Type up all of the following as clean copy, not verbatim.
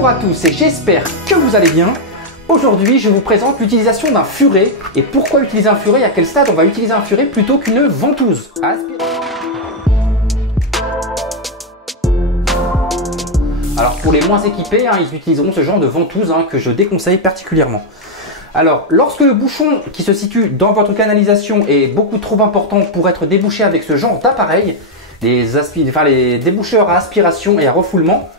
Bonjour à tous et j'espère que vous allez bien. Aujourd'hui, je vous présente l'utilisation d'un furet et pourquoi utiliser un furet et à quel stade on va utiliser un furet plutôt qu'une ventouse. Alors pour les moins équipés, ils utiliseront ce genre de ventouse que je déconseille particulièrement. Alors lorsque le bouchon qui se situe dans votre canalisation est beaucoup trop important pour être débouché avec ce genre d'appareil, les déboucheurs à aspiration et à refoulement,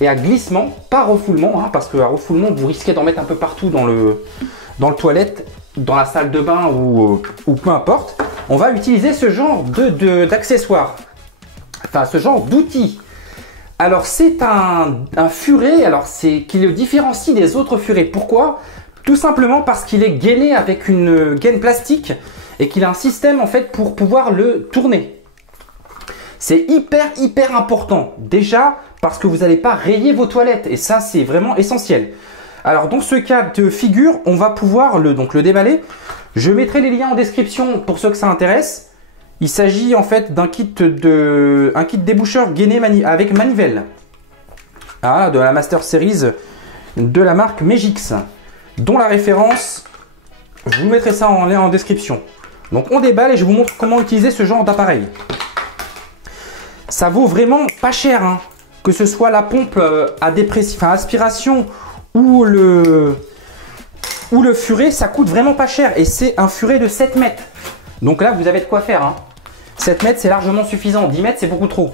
et à glissement, pas refoulement, parce que à refoulement vous risquez d'en mettre un peu partout dans le toilette, dans la salle de bain ou peu importe. On va utiliser ce genre d'accessoires, enfin ce genre d'outils. Alors c'est un furet, qui le différencie des autres furets. Pourquoi? Tout simplement parce qu'il est gainé avec une gaine plastique et qu'il a un système en fait pour pouvoir le tourner. C'est hyper important. Déjà parce que vous n'allez pas rayer vos toilettes et ça c'est vraiment essentiel. Alors dans ce cas de figure, on va pouvoir le déballer. Je mettrai les liens en description pour ceux que ça intéresse. Il s'agit en fait d'un kit déboucheur gainé avec manivelle. De la Master Series de la marque Megix, dont la référence, je vous mettrai ça en lien en description. Donc on déballe et je vous montre comment utiliser ce genre d'appareil. Ça vaut vraiment pas cher, que ce soit la pompe à aspiration ou le furet, ça coûte vraiment pas cher et c'est un furet de 7 mètres. Donc là vous avez de quoi faire. 7 mètres c'est largement suffisant, 10 mètres c'est beaucoup trop.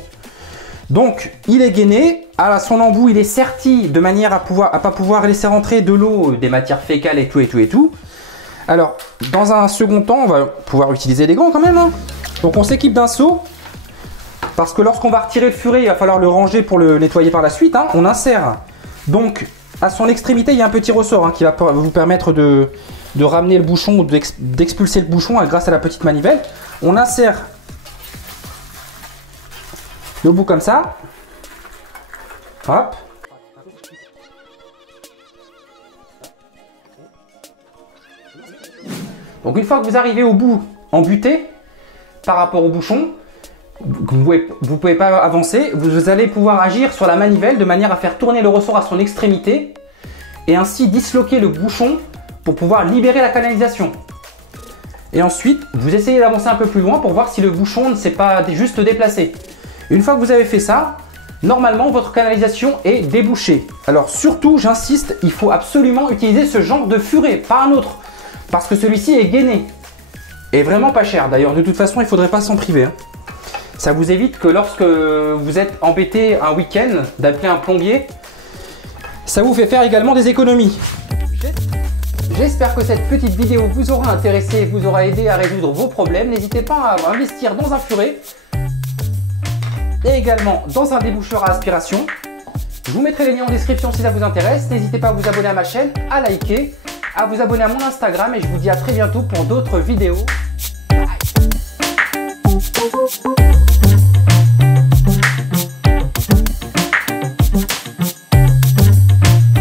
Donc il est gainé, à son embout il est serti de manière à pas pouvoir laisser rentrer de l'eau, des matières fécales et tout. Alors dans un second temps on va pouvoir utiliser des gants quand même. Donc on s'équipe d'un seau. Parce que lorsqu'on va retirer le furet, il va falloir le ranger pour le nettoyer par la suite. On insère donc à son extrémité, il y a un petit ressort qui va vous permettre de ramener le bouchon ou d'expulser le bouchon grâce à la petite manivelle. On insère le bout comme ça. Hop. Donc une fois que vous arrivez au bout embuté par rapport au bouchon, vous pouvez pas avancer, vous allez pouvoir agir sur la manivelle de manière à faire tourner le ressort à son extrémité et ainsi disloquer le bouchon pour pouvoir libérer la canalisation. Et ensuite, vous essayez d'avancer un peu plus loin pour voir si le bouchon ne s'est pas juste déplacé. Une fois que vous avez fait ça, normalement votre canalisation est débouchée. Alors surtout, j'insiste, il faut absolument utiliser ce genre de furet, pas un autre, parce que celui-ci est gainé et vraiment pas cher. D'ailleurs, de toute façon, il ne faudrait pas s'en priver. Ça vous évite que lorsque vous êtes embêté un week-end d'appeler un plombier, ça vous fait faire également des économies. J'espère que cette petite vidéo vous aura intéressé, vous aura aidé à résoudre vos problèmes. N'hésitez pas à investir dans un furet et également dans un déboucheur à aspiration. Je vous mettrai les liens en description si ça vous intéresse. N'hésitez pas à vous abonner à ma chaîne, à liker, à vous abonner à mon Instagram et je vous dis à très bientôt pour d'autres vidéos.